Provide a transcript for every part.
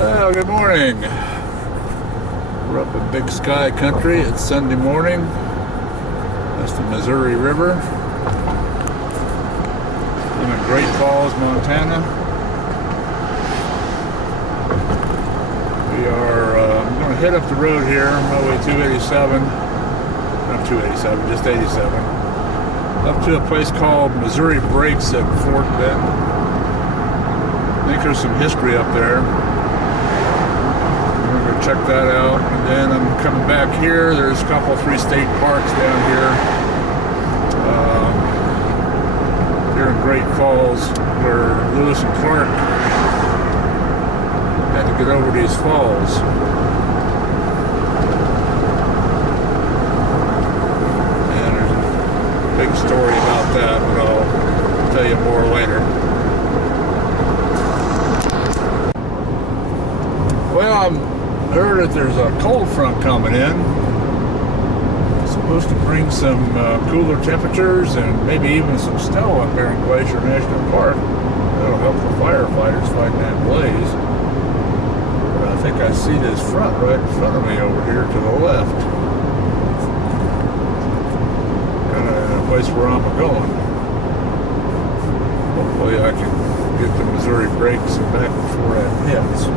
Well, good morning. We're up in Big Sky Country. It's Sunday morning. That's the Missouri River. I'm in Great Falls, Montana. I'm going to head up the road here, Highway 287. Not 287, just 87. Up to a place called Missouri Breaks at Fort Benton. I think there's some history up there. We're going to check that out. And then I'm coming back here. There's a couple, 3 state parks down here. Here in Great Falls, where Lewis and Clark had to get over these falls. And there's a big story about that, but I'll tell you more later. Well, I heard that there's a cold front coming in. It's supposed to bring some cooler temperatures and maybe even some snow up here in Glacier National Park. That'll help the firefighters fight that blaze. But I think I see this front right in front of me over here to the left. Kind of in a place where I'm going. Hopefully I can get the Missouri Breaks and back before that hits.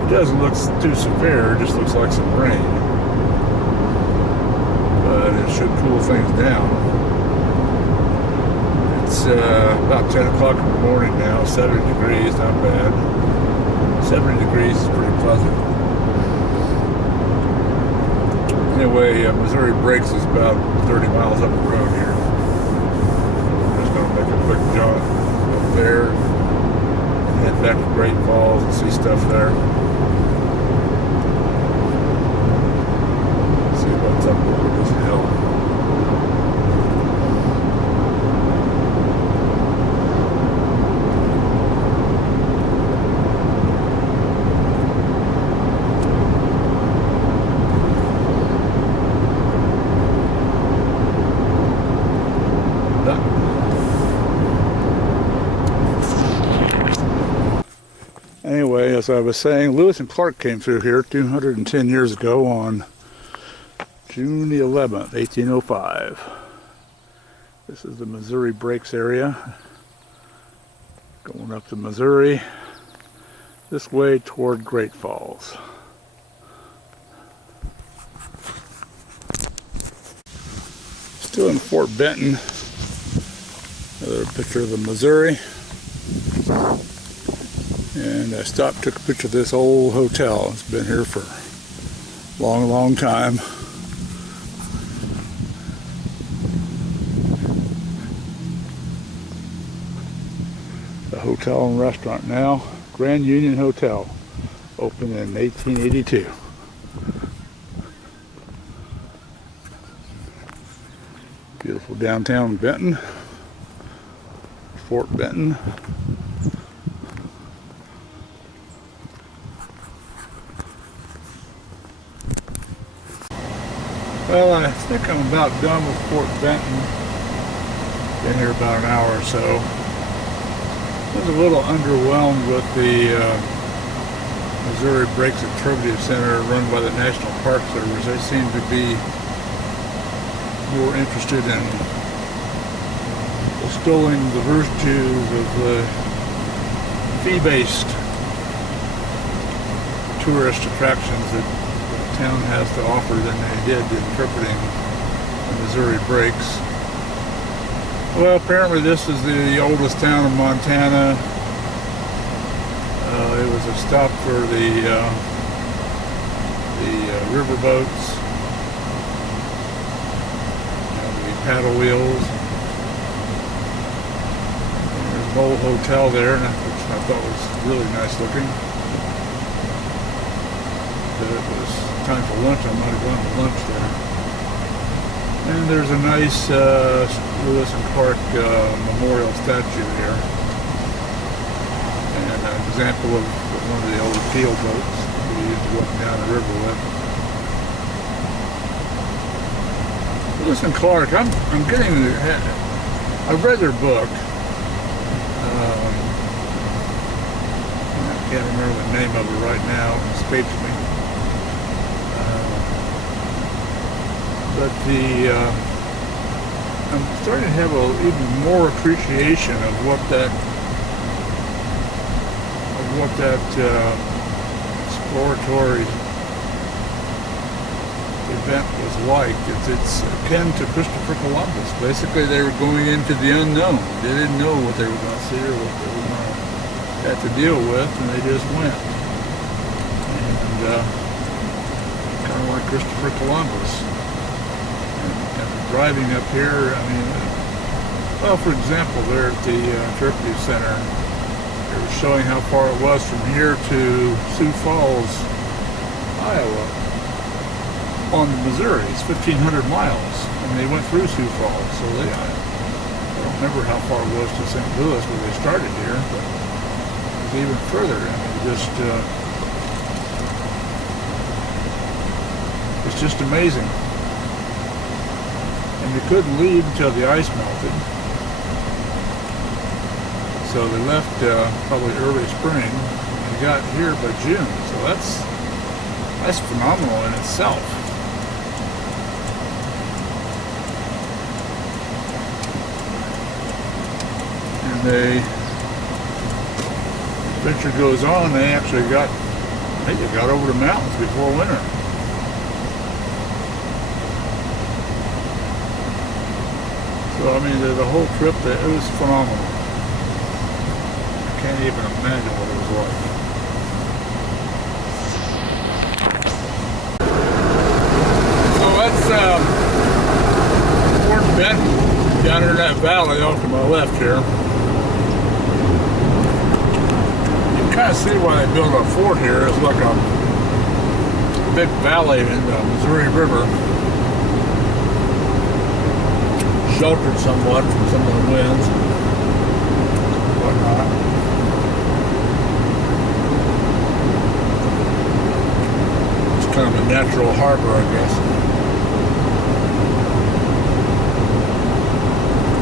It doesn't look too severe, it just looks like some rain. But it should cool things down. It's about 10 o'clock in the morning now, 70 degrees, not bad. 70 degrees is pretty pleasant. Anyway, Missouri Breaks is about 30 miles up the road here. I'm just going to make a quick jaunt up there and head back to Great Falls and see stuff there. See what's up over this hill. Anyway, as I was saying, Lewis and Clark came through here 210 years ago on June the 11th, 1805. This is the Missouri Breaks area. Going up the Missouri this way toward Great Falls. Still in Fort Benton. Another picture of the Missouri. And I stopped, took a picture of this old hotel. It's been here for a long, long time. The hotel and restaurant now, Grand Union Hotel, opened in 1882. Beautiful downtown Benton, Fort Benton. Well, I think I'm about done with Fort Benton. Been here about an hour or so. I was a little underwhelmed with the Missouri Breaks Interpretive Center run by the National Park Service. They seem to be more interested in extolling the virtues of the fee-based tourist attractions that town has to offer than they did interpreting the Missouri Breaks. Well, apparently this is the oldest town in Montana. It was a stop for the river boats, the paddle wheels. And there's an old hotel there, which I thought was really nice looking. But it was time for lunch. I might have gone to lunch there. And there's a nice Lewis and Clark memorial statue here. And an example of one of the old keel boats we used to go up and down the river with. Lewis and Clark, I'm getting, I've read their book. can't remember the name of it right now. It escapes me. But I'm starting to have even more appreciation of what that exploratory event was like. It's akin to Christopher Columbus. Basically, they were going into the unknown. They didn't know what they were going to see or what they were going to have to deal with, and they just went. And kind of like Christopher Columbus. And driving up here, I mean, well, for example, there at the Interpretive Center, they were showing how far it was from here to Sioux Falls, Iowa, on the Missouri. It's 1,500 miles, and they went through Sioux Falls. So I don't remember how far it was to St. Louis where they started here, but it was even further. I mean, it's just amazing. And you couldn't leave until the ice melted. So they left probably early spring and got here by June. So that's phenomenal in itself. And the adventure goes on. They actually got over the mountains before winter. So I mean, the whole trip, it was phenomenal. I can't even imagine what it was like. So that's Fort Benton down in that valley off to my left here. You can kind of see why they built a fort here. It's like a big valley in the Missouri River, sheltered somewhat from some of the winds and whatnot. Kind of a natural harbor, I guess.